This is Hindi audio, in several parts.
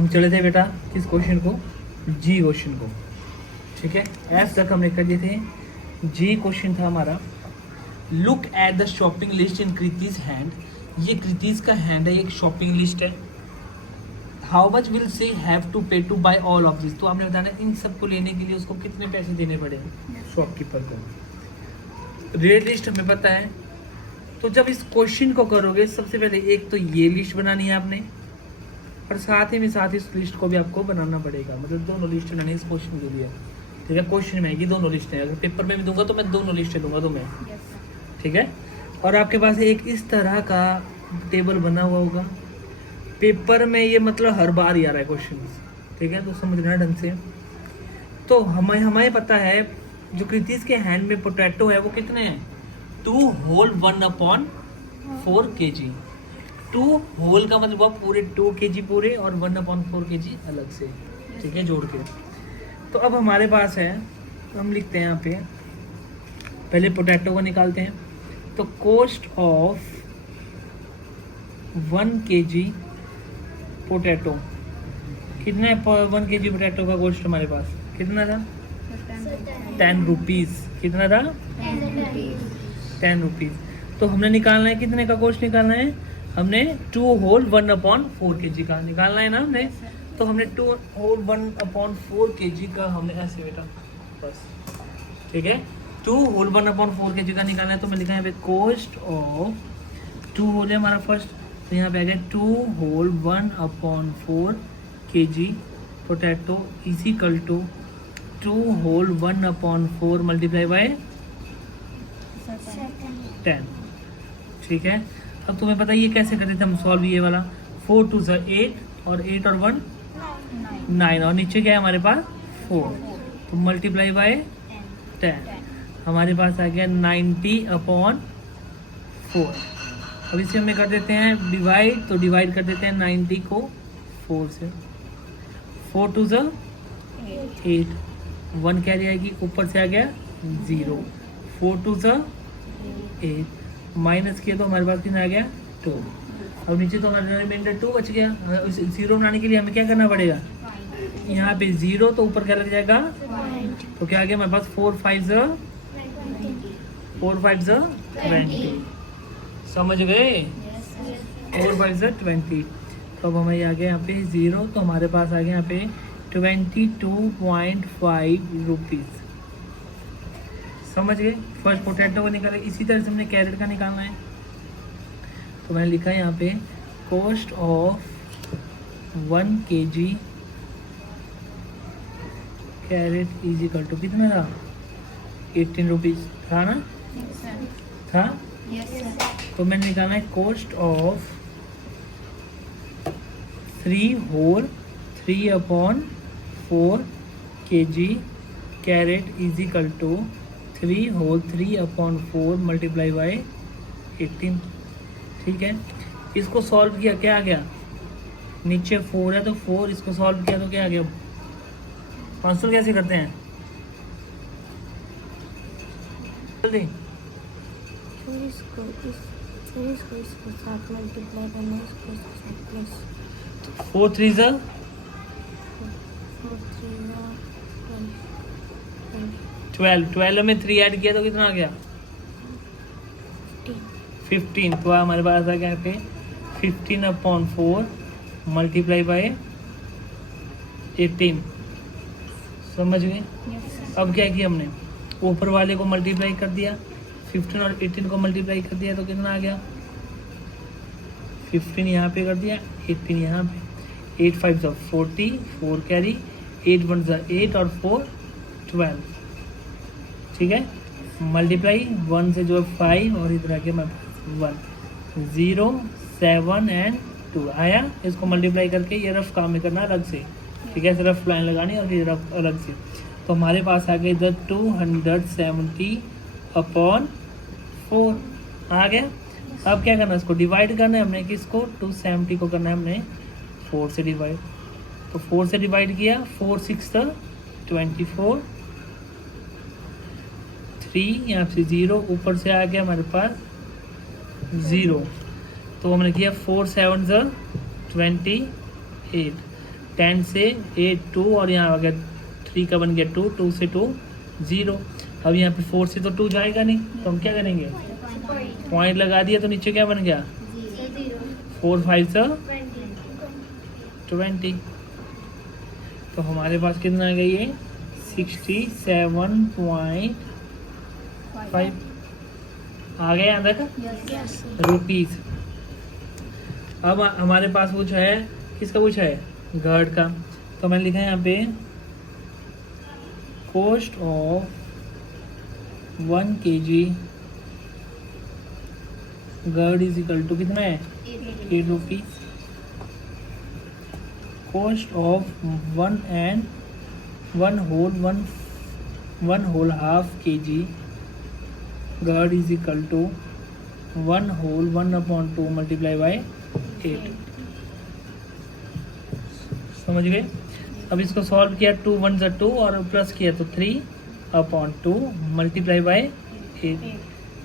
हम चले थे बेटा किस क्वेश्चन को, जी क्वेश्चन को, ठीक है। एस तक हमने कर दिए थे। जी क्वेश्चन था हमारा, look at the shopping list in Kriti's hand. ये कृतिज का हैंड है, एक शॉपिंग लिस्ट है। How much will she have to pay to buy all of this. तो आपने बताना इन सबको लेने के लिए उसको कितने पैसे देने पड़े शॉपकीपर को। रेट लिस्ट हमें पता है। तो जब इस क्वेश्चन को करोगे सबसे पहले एक तो ये लिस्ट बनानी है आपने, और साथ ही में साथ इस लिस्ट को भी आपको बनाना पड़ेगा, मतलब दोनों लिस्ट बनानी है इस क्वेश्चन के लिए, ठीक है। क्वेश्चन में आएगी दोनों लिस्टें, अगर पेपर में भी दूंगा तो मैं दोनों लिस्टें दूंगा तुम्हें, ठीक है। और आपके पास एक इस तरह का टेबल बना हुआ होगा पेपर में, ये मतलब हर बार ही आ रहा है क्वेश्चन, ठीक है, तो समझना ढंग से। तो हमें पता है जो कृतिज के हैंड में पोटैटो है वो कितने हैं, 2 होल 1/4 kg। 2 होल का मतलब हुआ पूरे 2 kg पूरे, और 1/4 kg अलग से, ठीक है, जोड़ के। तो अब हमारे पास है, हम लिखते हैं यहाँ पे, पहले पोटैटो को निकालते हैं। तो कॉस्ट ऑफ 1 kg पोटैटो कितना है, 1 kg पोटैटो का कॉस्ट हमारे पास कितना था, 10 रुपीज़। कितना था, 10 रुपीज़। तो हमने निकालना है, कितने का कॉस्ट निकालना है हमने, 2 होल 1/4 kg का निकालना है ना हमने। तो हमने 2 होल 1/4 kg का हमने ऐसे बेटा बस, ठीक है, 2 होल 1/4 kg का निकालना है। तो मैं लिखा है कॉस्ट ऑफ 2 होल है हमारा फर्स्ट, तो यहाँ पे आ गया 2 whole 1/4 kg potato is equal to 2 whole 1/4 multiply by 10, ठीक है। अब तुम्हें पता है ये कैसे करते थे हम सॉल्व, ये वाला 4 2 8 और 8 और 1 9, और नीचे क्या है हमारे पास 4, तो मल्टीप्लाई बाय 10 हमारे पास आ गया 90/4। अब इसे हमें कर देते हैं डिवाइड, तो डिवाइड कर देते हैं 90 को 4 से, 4 2 8, 1 कैरी आएगी, ऊपर से आ गया 0, 4 2 8, माइनस किया तो हमारे पास कितना आ गया 2। अब नीचे तो हमारा रिमाइंडर 2 बच गया। 0 बनाने के लिए हमें क्या करना पड़ेगा, यहाँ पे 0 तो ऊपर क्या लग जाएगा, तो क्या आ गया हमारे पास 4 5 20, समझ गए, 4 5 20। तो अब हमें आ गया यहाँ पे 0, तो हमारे पास आ गया यहाँ पे 22.5 रुपीज़, समझ गए। फर्स्ट पोटैटो को निकाले, इसी तरह से हमने कैरेट का निकालना है। तो मैंने लिखा है यहाँ पे cost of 1 kg carrot is equal to कितना था, 18 रुपीज़ था ना, था। तो मैंने निकालना है cost of 3 whole 3/4 kg carrot is equal to 3 whole 3/4 multiply by 18, ठीक है। इसको सॉल्व किया, क्या आ गया, नीचे 4 है तो 4, इसको सॉल्व किया तो क्या आ गया, 500 कैसे करते हैं, जल्दी 4 3 12 में 3 ऐड किया तो कितना आ गया 15। तो हमारे पास आ गया यहाँ पे 15/4 मल्टीप्लाई बाय 18, समझ गए। अब क्या किया हमने, ऊपर वाले को मल्टीप्लाई कर दिया, 15 और 18 को मल्टीप्लाई कर दिया तो कितना आ गया, 15 यहाँ पे कर दिया, 18 यहाँ पे, 8 5 40, 4 कैरी, 8 1 8 और 4 12, ठीक है। मल्टीप्लाई 1 से जो है 5 और इधर आ गया 1 0 7 एंड 2 आया। इसको मल्टीप्लाई करके ये रफ काम में करना अलग से, ठीक है, रफ लाइन लगानी और फिर रफ अलग से। तो हमारे पास आ गया इधर 270/4 आ गया। अब क्या करना है, इसको डिवाइड करना है हमने, किसको, 270 को करना है हमने 4 से डिवाइड। तो 4 से डिवाइड किया, 4 6 24, 3 यहाँ से 0, ऊपर से आ गया हमारे पास 0। तो हमने किया 4 7 28, 10 से 8 2 और यहाँ आ गया 3 का बन गया 2, 2 से 2 0। अब यहाँ पे 4 से तो 2 जाएगा नहीं, तो हम क्या करेंगे, पॉइंट लगा दिया तो नीचे क्या बन गया 4 5 से 20। तो हमारे पास कितना आ गया ये 67.5 आ गया यहाँ तक रुपीज। अब हमारे पास पूछा है, किसका पूछा है, गर्ड का। तो मैंने लिखा है यहाँ पे कॉस्ट ऑफ 1 kg गर्ड इज इक्वल टू कितना है 8 rupees. Cost of 1 whole half kg गर्ड is equal to 1 whole 1/2 multiply by 8। समझ गए। अब इसको सॉल्व किया, 2 1 ज़ा 2 और प्लस किया तो 3/2 मल्टीप्लाई बाई 8,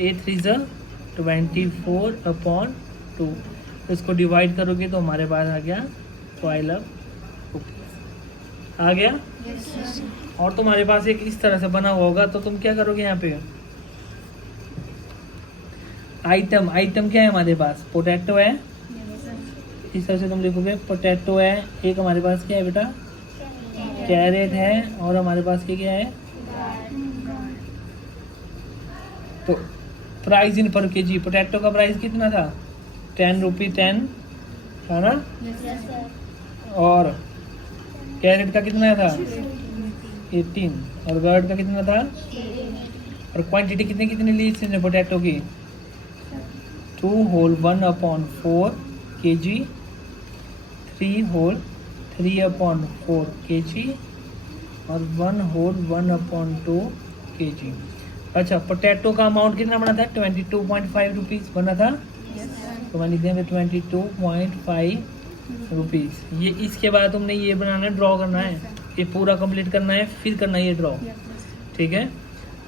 8 3 ज़ा 24/2। इसको डिवाइड करोगे तो हमारे पास आ गया 12 रुपीज आ गया। और तुम्हारे पास एक इस तरह से बना हुआ होगा, तो तुम क्या करोगे, यहाँ पे आइटम क्या है हमारे पास, पोटैटो है। इस तरह से तुम लिखोगे पोटैटो है, एक हमारे पास क्या है बेटा कैरेट है, और हमारे पास क्या है, तो प्राइस इन पर केजी। पोटैटो का प्राइस कितना था 10 रुपी 10 है ना, और कैरेट का कितना था 18, और गर्ड का कितना था, और क्वांटिटी कितनी ली इसने पोटैटो की 2 whole 1/4 kg, 3 whole 3/4 kg और 1 whole 1/2 kg। अच्छा, पोटैटो का अमाउंट कितना बना था 22.5 रुपीज़ बना था। तो मैं लिख देंगे 22.5 रुपीज़। ये इसके बाद तुमने ये बनाना है, ड्रॉ करना है, ये पूरा कंप्लीट करना है, फिर करना है ये ड्रॉ, ठीक है।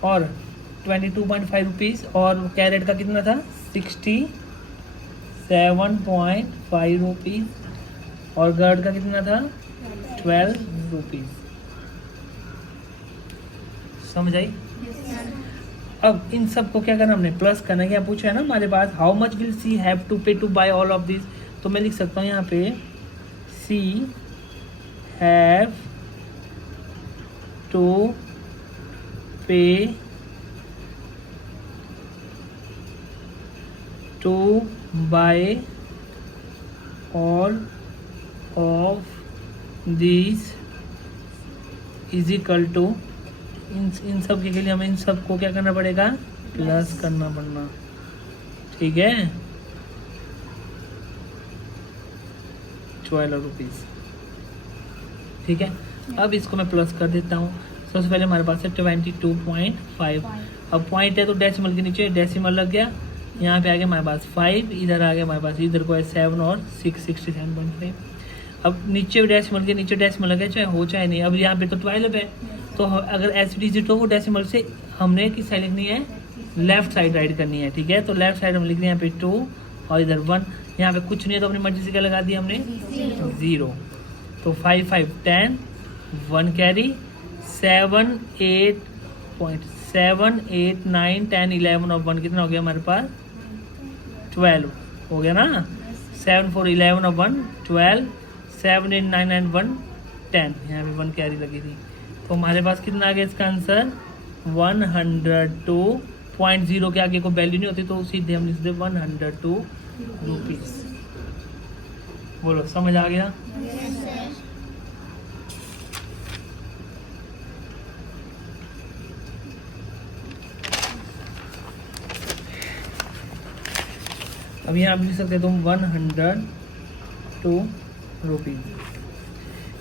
और 22.5 रुपीज़, और कैरेट का कितना था 67.5 रुपीज़, और गर्ड का कितना था 12 रुपीज़। समझ आई। अब इन सब को क्या करना, हमने प्लस करना है। क्या पूछा है ना हमारे पास, how much will she have to pay to buy all of this. तो मैं लिख सकता हूँ यहाँ पे she have to pay to buy all of this is equal to, इन सब के लिए हमें इन सब को क्या करना पड़ेगा, प्लस करना पड़ना, ठीक है 12 रुपीज़, ठीक है। अब इसको मैं प्लस कर देता हूँ। सबसे पहले हमारे पास है 22.5। अब पॉइंट है तो डेसिमल के नीचे डेसिमल लग गया, यहाँ पे आ गया हमारे पास 5, इधर आ गया हमारे पास, इधर को है 7 और 6 67.5। अब नीचे डेसिमल के नीचे डेसिमल लग गया, चाहे हो चाहे नहीं। अब यहाँ पे तो 12 है, तो अगर एस डिजिट हो वो डेसिमल से हमने किस साइड लिखनी है, लेफ्ट साइड राइट करनी है, ठीक है। तो लेफ्ट साइड हम लिख रहे हैं यहाँ पे 2 और इधर 1। यहाँ पे कुछ नहीं है तो अपनी मर्जी से क्या लगा दिया हमने 0। तो 5 5 10 1 कैरी 7 8 9 10 11 और 1 कितना हो गया हमारे पास 12 हो गया ना। 7 4 11 और 1 12, 7 8 9 9 1 10, यहाँ पे 1 कैरी लगी थी। तो हमारे पास कितना आ गया इसका आंसर 102.0 के आगे कोई वैल्यू नहीं होती, तो सीधे हम लिख दे 102 रुपीज़। बोलो समझ आ गया। अब यहाँ आप लिख सकते हो तुम 102 rupees.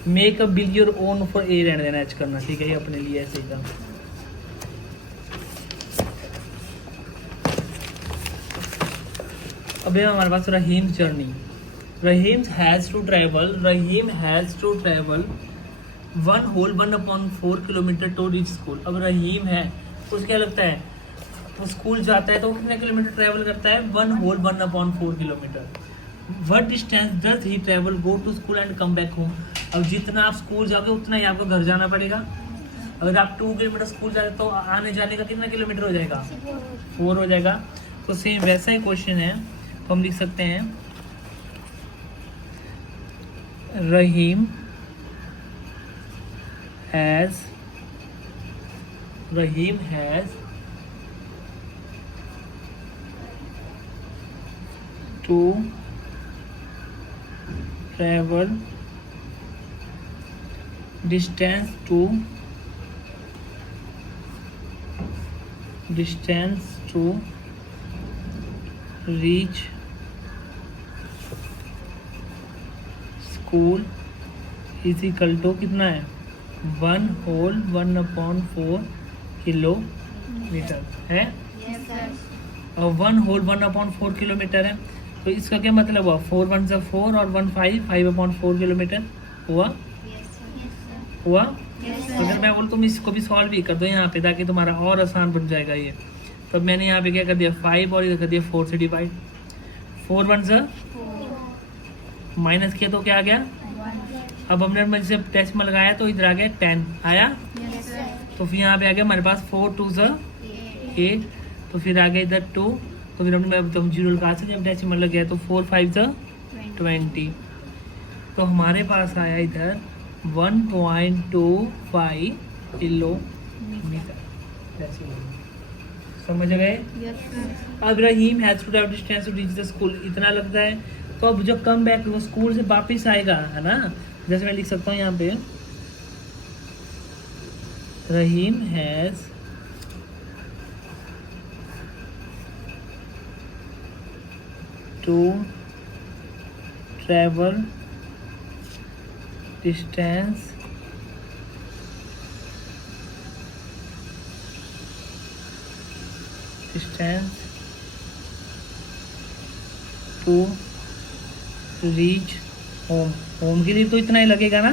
Make a bill your own for a रहने देना एच करना, ठीक है, ये अपने लिए ऐसे ही था। अब हमारे पास Rahim journey, Rahim has to travel 1 whole 1/4 kilometre to reach school. अब रहीम है उसको क्या लगता है, वो स्कूल जाता है तो वो कितने किलोमीटर ट्रैवल करता है 1 whole 1/4 kilometre. What distance does he travel go to school and come back home. अब जितना आप स्कूल जाओगे उतना ही आपको घर जाना पड़ेगा। अगर आप 2 किलोमीटर स्कूल जाते तो आने जाने का कितना किलोमीटर हो जाएगा, 4 हो जाएगा। तो सेम वैसा ही क्वेश्चन है, तो हम लिख सकते हैं Rahim has to travel distance to reach school is equal to कितना है 1/1/4 किलोमीटर है। और 1/1/4 किलोमीटर है, तो इसका क्या मतलब हुआ 4 1 से 4 और 1 5/4 किलोमीटर हुआ। अगर मैं बोलूँ तुम इसको भी सॉल्व भी कर दो यहाँ पे, ताकि तुम्हारा और आसान बन जाएगा ये। तो मैंने यहाँ पे क्या कर दिया 5 और इधर कर दिया 4 से डिवाइड। 4 1 से माइनस किया तो क्या आ गया। अब हमने मुझसे डेसिमल लगाया तो इधर आ गया 10 आया। तो फिर यहाँ पे आ गया हमारे पास 4 2 से 8, तो फिर आ गया इधर 2, तो फिर हमने तुम जीरो लगा सकते जब डेसिमल लग गया। तो 4 5 से 20, तो हमारे पास आया इधर 1.25 किलोमीटर। समझ गए। अब Rahim has to travel distance to reach the school, इतना लगता है। तो अब जब कम बैक वो स्कूल से वापस आएगा, है ना, जैसे मैं लिख सकता हूँ यहाँ पे Rahim has to travel distance to reach home। Home के लिए तो इतना ही लगेगा ना।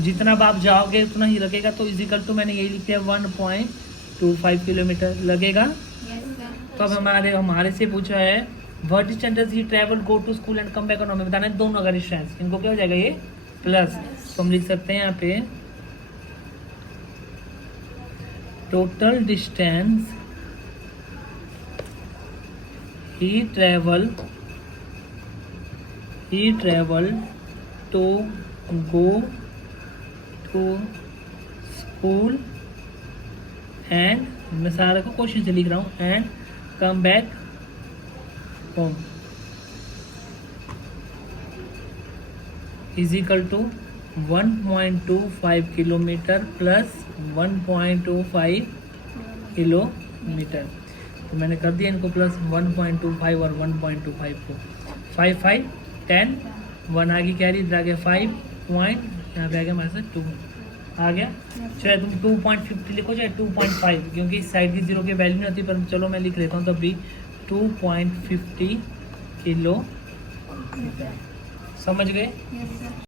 जितना आप जाओगे उतना ही लगेगा। तो इजिकल टू मैंने यही लिख दिया 1.25 किलोमीटर लगेगा। तो अब हमारे से पूछा है what distance does he travel go to school and come back, और हमें बताना है दोनों का डिस्टेंस। इनको क्या हो जाएगा ये प्लस। तो हम लिख सकते हैं यहाँ पे total distance he travel to go to school and, मैं सारा को क्वेश्चन से लिख रहा हूँ, and come back home is equal to 1.25 kilometre plus 1.25 kilometre. तो मैंने कर दिया इनको प्लस 1.25 और 1.25 को 5 5 10 1 आगे कैरी, इधर आ गया 5 पॉइंट, यहाँ पे आ गया हमारे साथ 2 आ गया। चाहे तुम 2.50 लिखो चाहे 2.5, क्योंकि इस साइड की जीरो की वैल्यू नहीं होती, पर चलो मैं लिख लेता हूँ तब भी 2.50 किलोमीटर। समझ गए।